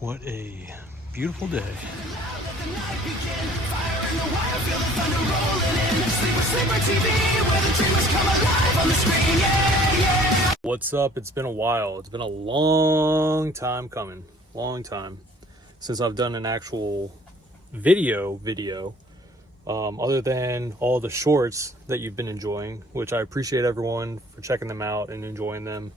What a beautiful day. What's up? It's been a while. It's been a long time coming. Long time since I've done an actual video. Other than all the shorts that you've been enjoying, which I appreciate everyone for checking them out and enjoying them.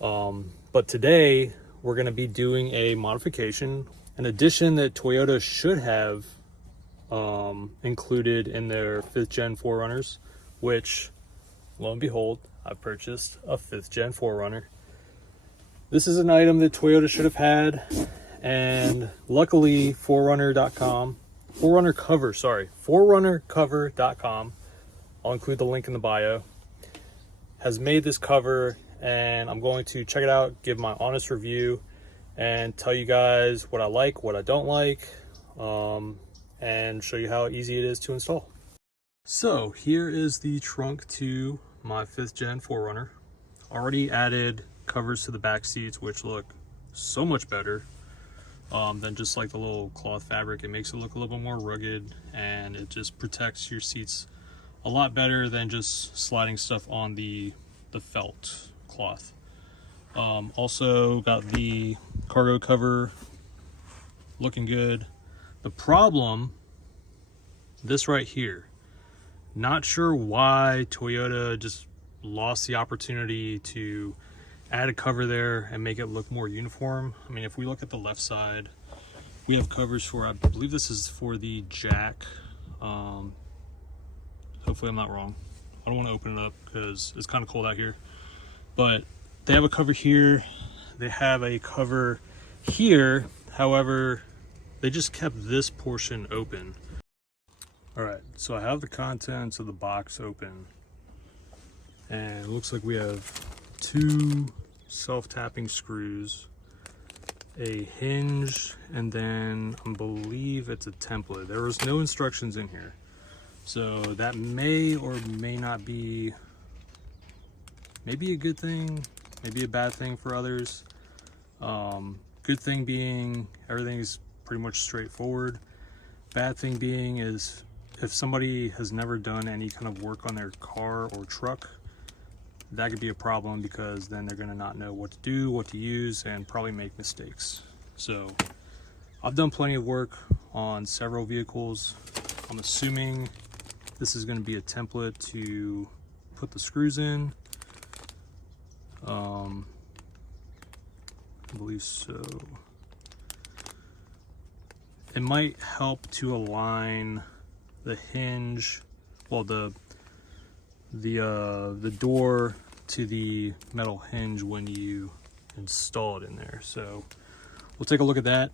But today we're going to be doing a modification, an addition that Toyota should have included in their 5th gen 4Runners, which, lo and behold, I purchased a 5th gen 4Runner. This is an item that Toyota should have had, and luckily 4runnercover.com, I'll include the link in the bio, has made this cover, and I'm going to check it out, give my honest review, and tell you guys what I like, what I don't like, and show you how easy it is to install. So here is the trunk to my 5th gen 4Runner. Already added covers to the back seats, which look so much better than just like the little cloth fabric. It makes it look a little bit more rugged, and it just protects your seats a lot better than just sliding stuff on the felt cloth. Also got the cargo cover looking good. The problem, this right here, not sure why Toyota just lost the opportunity to add a cover there and make it look more uniform. I mean, if we look at the left side, we have covers for, I believe this is for the jack. Hopefully I'm not wrong. I don't want to open it up because it's kind of cold out here. But they have a cover here. They have a cover here. However, they just kept this portion open. All right, so I have the contents of the box open, and it looks like we have 2 self-tapping screws, a hinge, and then I believe it's a template. There was no instructions in here, so that may or may not be maybe a good thing, maybe a bad thing for others. Good thing being everything's pretty much straightforward. Bad thing being is if somebody has never done any kind of work on their car or truck, that could be a problem, because then they're going to not know what to do, what to use, and probably make mistakes. So I've done plenty of work on several vehicles. I'm assuming this is going to be a template to put the screws in. I believe so. It might help to align the hinge, well, the door to the metal hinge when you install it in there. So we'll take a look at that.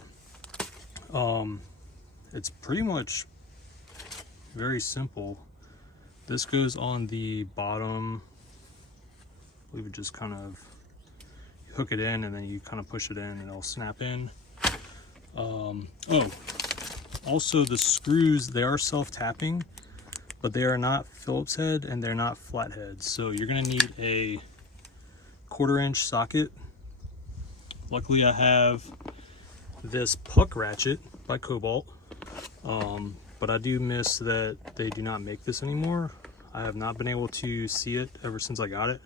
It's pretty much very simple. This goes on the bottom. I believe it just kind of hook it in, and then you kind of push it in and it'll snap in. Also the screws, they are self-tapping, but they are not Phillips head and they're not flatheads. So you're gonna need a 1/4 inch socket. Luckily I have this puck ratchet by Cobalt, but I do miss that they do not make this anymore. I have not been able to see it ever since I got it,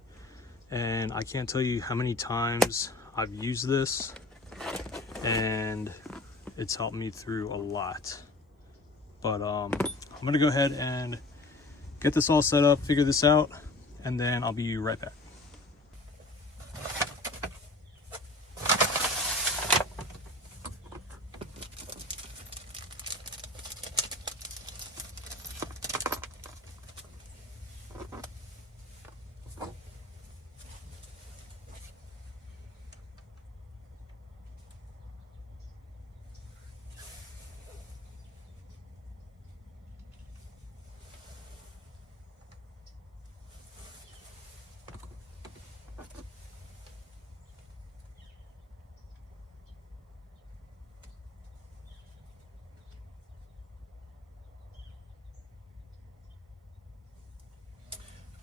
and I can't tell you how many times I've used this, and it's helped me through a lot. But I'm gonna go ahead and get this all set up, figure this out, and then I'll be right back.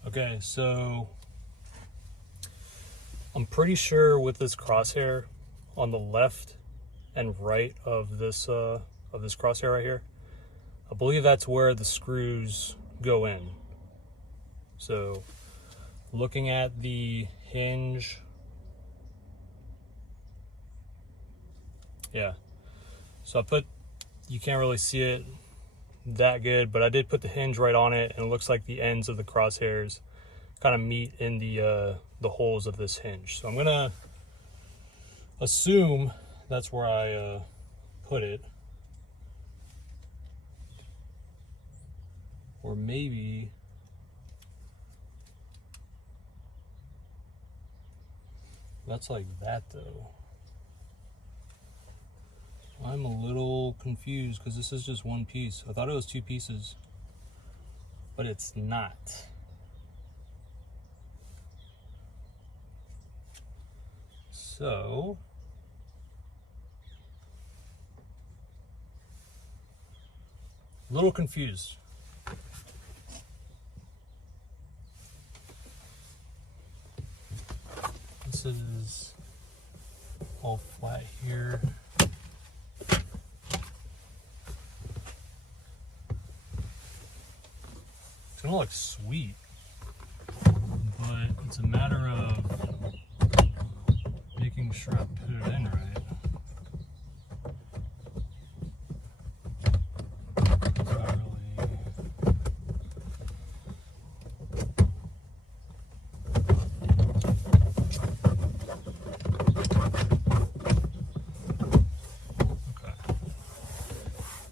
Okay, so I'm pretty sure with this crosshair on the left, and right of this crosshair right here. I believe that's where the screws go in. So looking at the hinge, yeah. So you can't really see it that good, but I did put the hinge right on it, and it looks like the ends of the crosshairs kind of meet in the holes of this hinge. So I'm gonna assume that's where I put it, or maybe that's like that though. I'm a little confused because this is just one piece. I thought it was two pieces, but it's not. So a little confused. This is all flat here. It's gonna look sweet, but it's a matter of making sure I put it in right.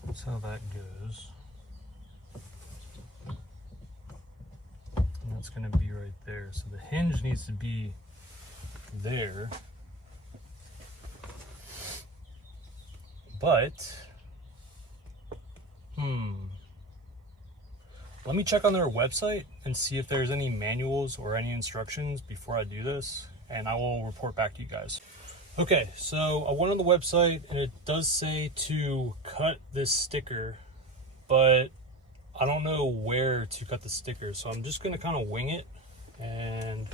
That's how that goes. And that's going to be right there. So the hinge needs to be there. But, let me check on their website and see if there's any manuals or any instructions before I do this, and I will report back to you guys. Okay, so I went on the website and it does say to cut this sticker, but I don't know where to cut the sticker. So I'm just gonna kind of wing it and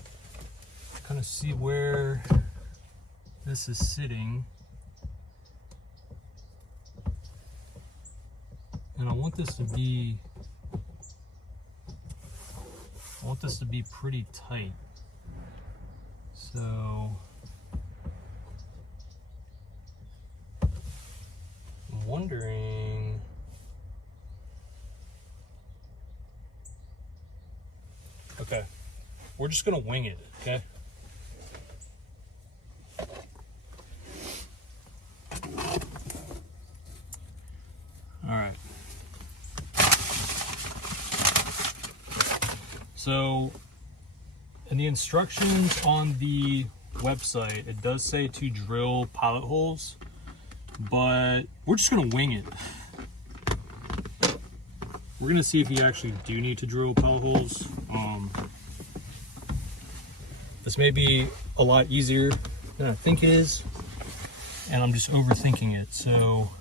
kind of see where this is sitting. And I want this to be pretty tight. So I'm wondering, okay, we're just gonna wing it, okay? All right. So in the instructions on the website, it does say to drill pilot holes, but we're just gonna wing it. We're gonna see if you actually do need to drill pilot holes. This may be a lot easier than I think it is, and I'm just overthinking it. So,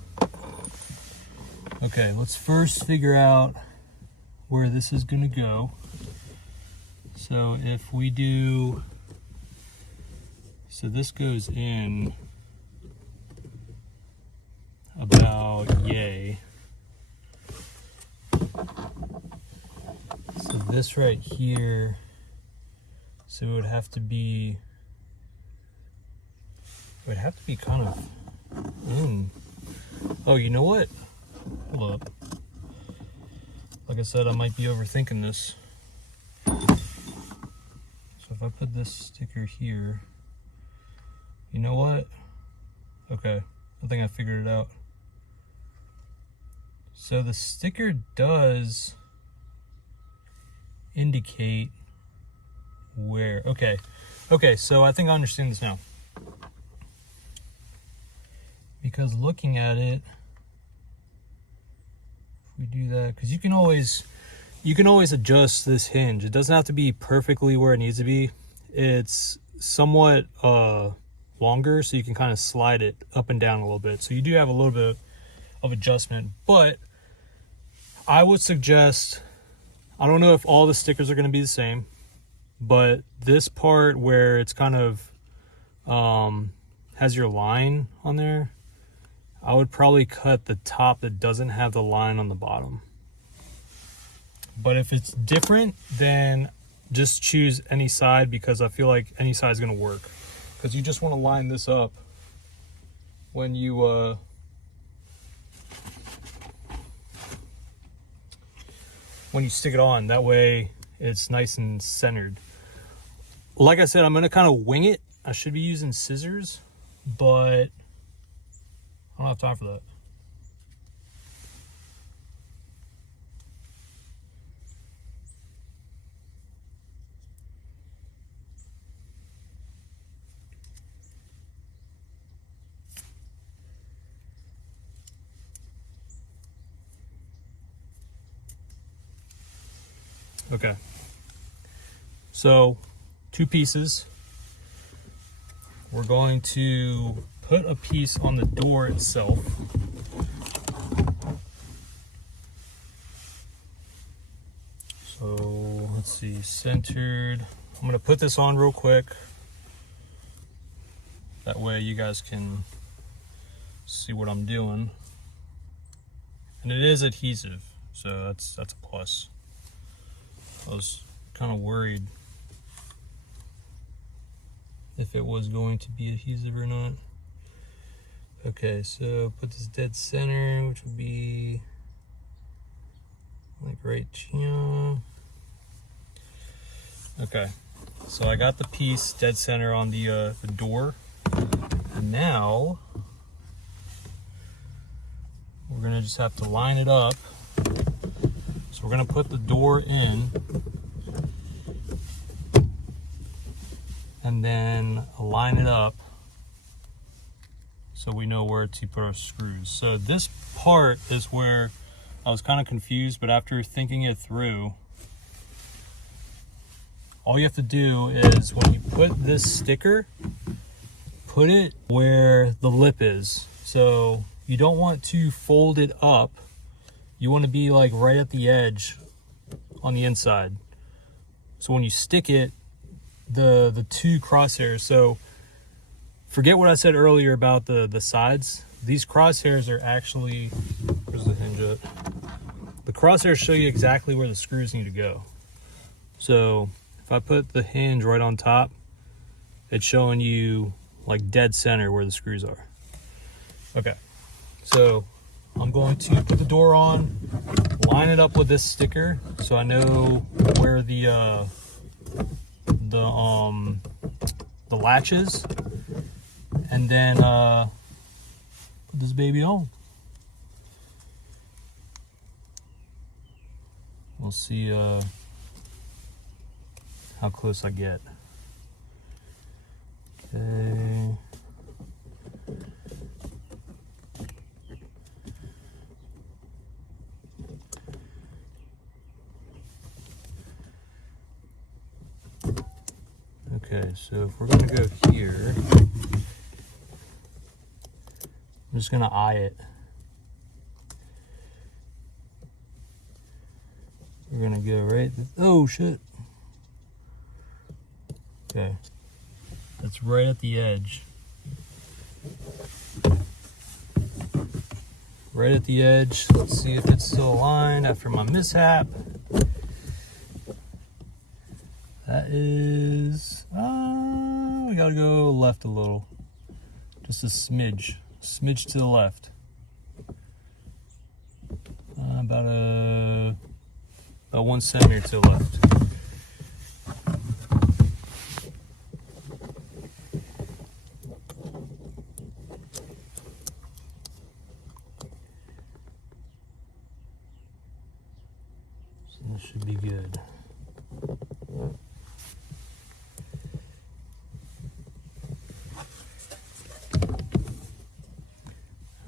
okay, let's first figure out where this is gonna go. So if we do, so this goes in about yay. So this right here, so it would have to be kind of in. Oh, you know what? Hold up. Like I said, I might be overthinking this. So if I put this sticker here, you know what? Okay, I think I figured it out. So the sticker does indicate where, okay, so I think I understand this now. Because looking at it, if we do that, because you can always adjust this hinge. It doesn't have to be perfectly where it needs to be. It's somewhat longer, so you can kind of slide it up and down a little bit. So you do have a little bit of adjustment, but I would suggest, I don't know if all the stickers are going to be the same, but this part where it's kind of has your line on there, I would probably cut the top that doesn't have the line on the bottom. But if it's different, then just choose any side, because I feel like any side is going to work. Because you just want to line this up when you stick it on. That way it's nice and centered. Like I said, I'm going to kind of wing it. I should be using scissors, but I don't have time for that. Okay, so 2 pieces. We're going to put a piece on the door itself. So let's see, centered. I'm going to put this on real quick. That way you guys can see what I'm doing. And it is adhesive, so that's a plus. I was kind of worried if it was going to be adhesive or not. Okay, so put this dead center, which would be like right here. Okay, so I got the piece dead center on the door. And now we're gonna just have to line it up. So we're gonna put the door in, and then line it up so we know where to put our screws. So this part is where I was kind of confused, but after thinking it through, all you have to do is when you put this sticker, put it where the lip is. So you don't want to fold it up. You want to be like right at the edge on the inside. So when you stick it, the 2 crosshairs, so forget what I said earlier about the sides. These crosshairs are actually, where's the hinge at? The crosshairs show you exactly where the screws need to go. So if I put the hinge right on top, it's showing you like dead center where the screws are. Okay, so I'm going to put the door on, line it up with this sticker so I know where the latch is, and then put this baby on. We'll see how close I get. Okay. Okay, so if we're gonna go here, I'm just gonna eye it. We're gonna go right, oh shit. Okay, that's right at the edge. Right at the edge. Let's see if it's still aligned after my mishap. That is, we gotta go left a little. Just a smidge to the left. About 1 centimeter to the left. So this should be good.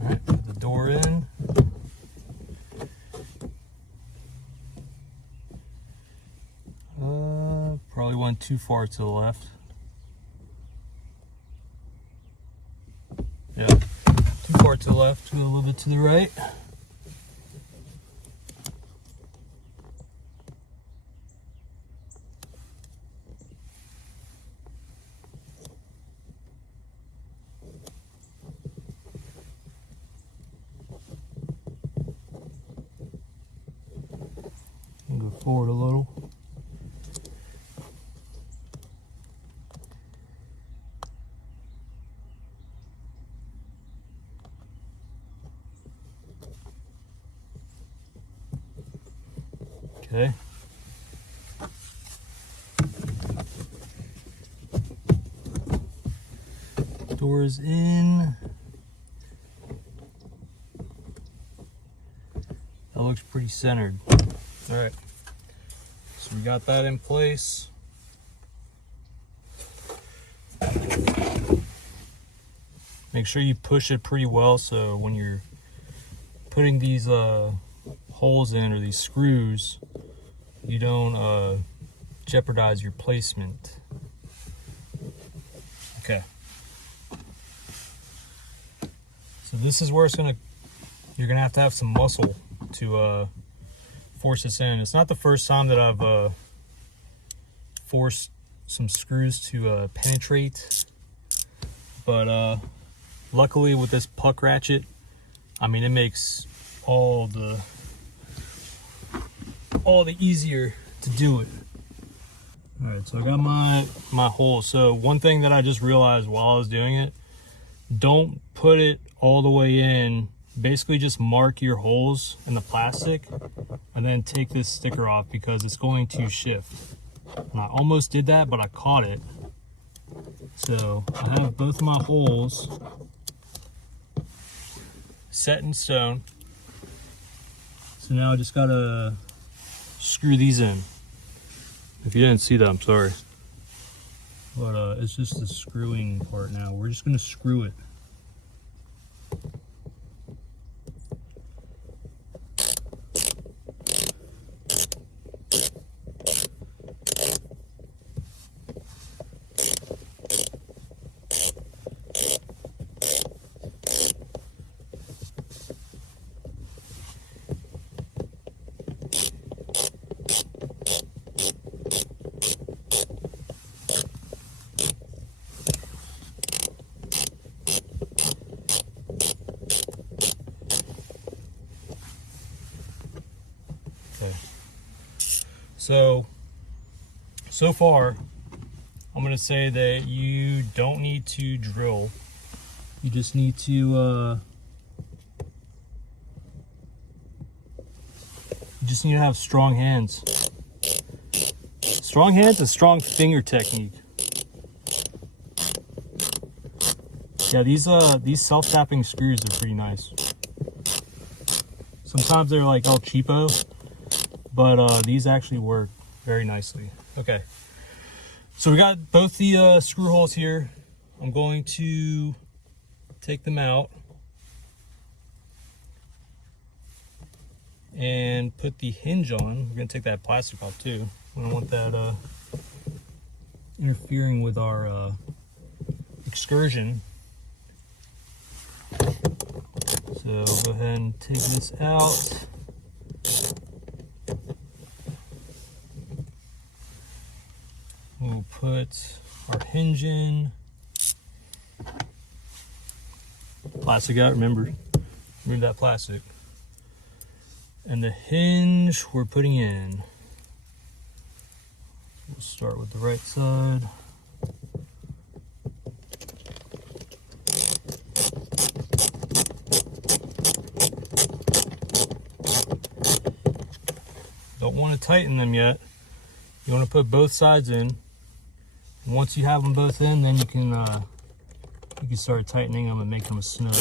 Alright, put the door in. Probably went too far to the left. Yeah, too far to the left, a little bit to the right. forward a little. Okay. Doors in. That looks pretty centered. All right. So we got that in place. Make sure you push it pretty well so when you're putting these holes in, or these screws, you don't jeopardize your placement. Okay. So this is where you're gonna have to have some muscle to force this in. It's not the first time that I've forced some screws to penetrate, but luckily with this puck ratchet, I mean, it makes all the easier to do it. All right, so I got my hole. So one thing that I just realized while I was doing it, don't put it all the way in. Basically just mark your holes in the plastic and then take this sticker off because it's going to shift. And I almost did that, but I caught it. So I have both of my holes set in stone. So now I just gotta screw these in. If you didn't see that, I'm sorry. But it's just the screwing part now. We're just gonna screw it. Okay. So far, I'm gonna say that you don't need to drill. You just need to have strong hands. Strong hands and strong finger technique. Yeah, these self-tapping screws are pretty nice. Sometimes they're like all cheapo, but these actually work very nicely. Okay, so we got both the screw holes here. I'm going to take them out and put the hinge on. We're gonna take that plastic off too. We don't want that interfering with our excursion. So go ahead and take this out. We'll put our hinge in. Plastic out, remember that plastic. And the hinge we're putting in. We'll start with the right side. Don't want to tighten them yet. You want to put both sides in. And once you have them both in, then you can start tightening them and make them snug.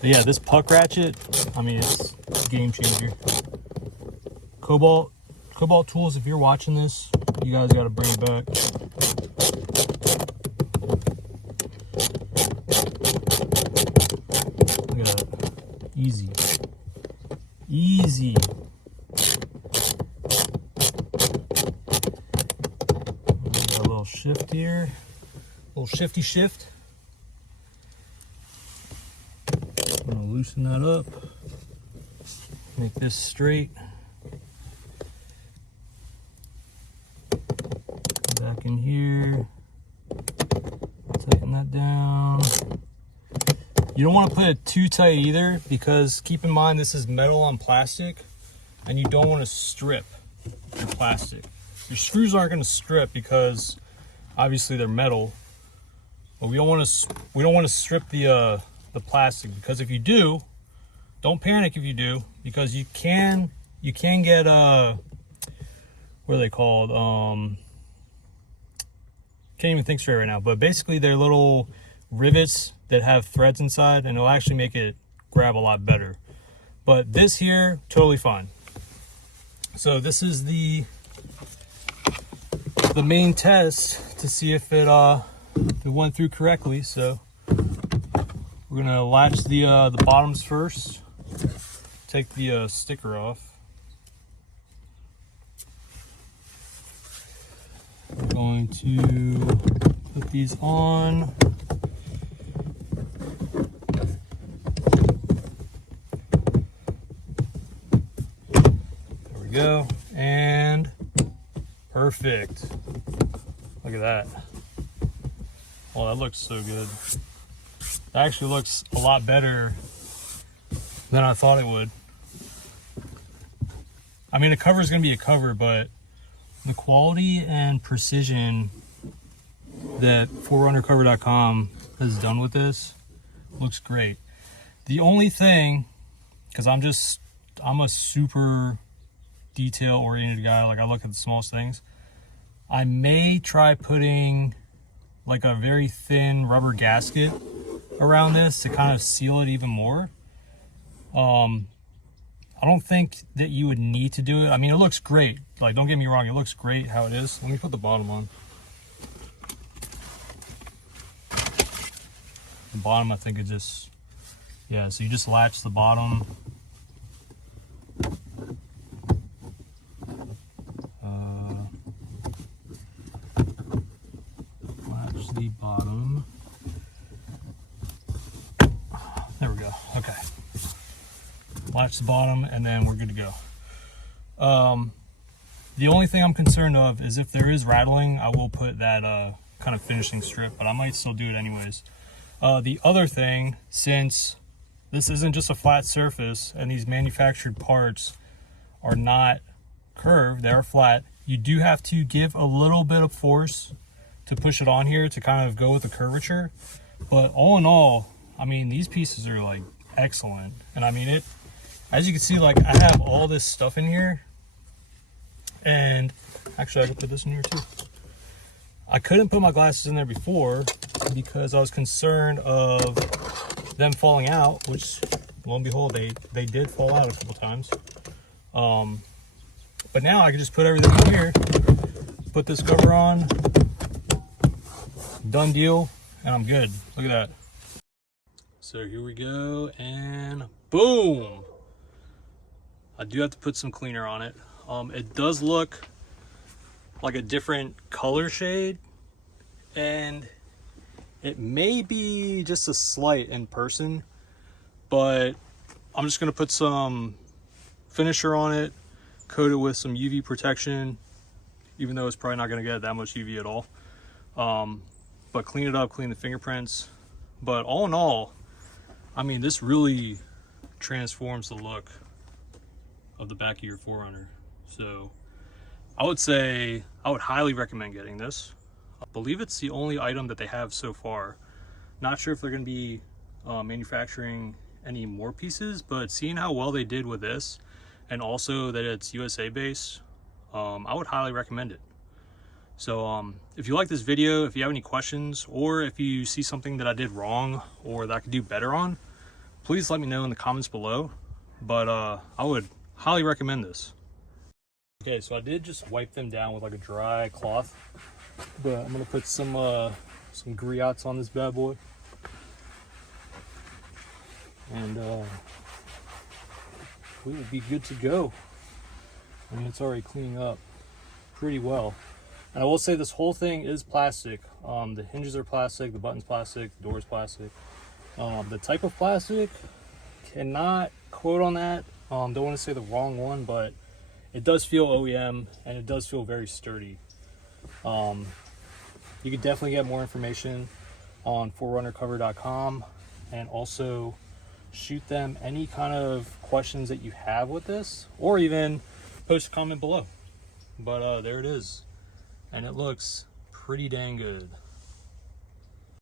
But yeah, this puck ratchet, I mean, it's a game changer. Cobalt Tools, if you're watching this, you guys got to bring it back. Look at that. Easy. Easy. Got a little shift here. A little shifty shift. I'm going to loosen that up. Make this straight. Back in here. Tighten that down. You don't want to put it too tight either, because keep in mind this is metal on plastic, and you don't want to strip your plastic. Your screws aren't going to strip because obviously they're metal, but we don't want to strip the plastic, because if you do, don't panic if you do, because you can get what are they called? Can't even think straight right now, but basically they're little rivets that have threads inside, and it'll actually make it grab a lot better. But this here, totally fine. So this is the main test to see if it went through correctly. So we're gonna latch the bottoms first. Take the sticker off. We're going to put these on. There we go, and perfect. Look at that. Oh, that looks so good. That actually looks a lot better than I thought it would. I mean, a cover is going to be a cover, but the quality and precision that 4runnercover.com has done with this looks great. The only thing, because I'm a super detail oriented guy, like I look at the smallest things, I may try putting like a very thin rubber gasket around this to kind of seal it even more. I don't think that you would need to do it. I mean, it looks great. Like, don't get me wrong, it looks great how it is. Let me put the bottom on. The bottom, I think it just, yeah, so you just latch the bottom. Latch the bottom. There we go, okay. Latch the bottom, and then we're good to go. The only thing I'm concerned of is if there is rattling, I will put that kind of finishing strip, but I might still do it anyways. The other thing, since this isn't just a flat surface and these manufactured parts are not curved, they're flat, you do have to give a little bit of force to push it on here to kind of go with the curvature. But all in all, I mean, these pieces are like excellent. And I mean, it, as you can see, like I have all this stuff in here, and actually I could put this in here too. I couldn't put my glasses in there before because I was concerned of them falling out, which lo and behold, they did fall out a couple times. But now I can just put everything in here, put this cover on, done deal, and I'm good. Look at that. So here we go, and boom! I do have to put some cleaner on it. It does look like a different color shade, and it may be just a slight in person, but I'm just gonna put some finisher on it, coat it with some UV protection, even though it's probably not gonna get that much UV at all. But clean it up, clean the fingerprints. But all in all, I mean, this really transforms the look of the back of your 4Runner. So I would say I would highly recommend getting this. I believe it's the only item that they have so far. Not sure if they're going to be manufacturing any more pieces, but seeing how well they did with this, and also that it's USA based, I would highly recommend it. So if you like this video, if you have any questions, or if you see something that I did wrong or that I could do better on, please let me know in the comments below. But I would highly recommend this. Okay, so I did just wipe them down with like a dry cloth, but I'm gonna put some griots on this bad boy, and we will be good to go. I mean, it's already cleaning up pretty well. And I will say this whole thing is plastic. The hinges are plastic, the button's plastic, the door's plastic. The type of plastic, cannot quote on that. Don't want to say the wrong one, but it does feel OEM and it does feel very sturdy. You could definitely get more information on 4runnercover.com, and also shoot them any kind of questions that you have with this, or even post a comment below. But there it is, and it looks pretty dang good.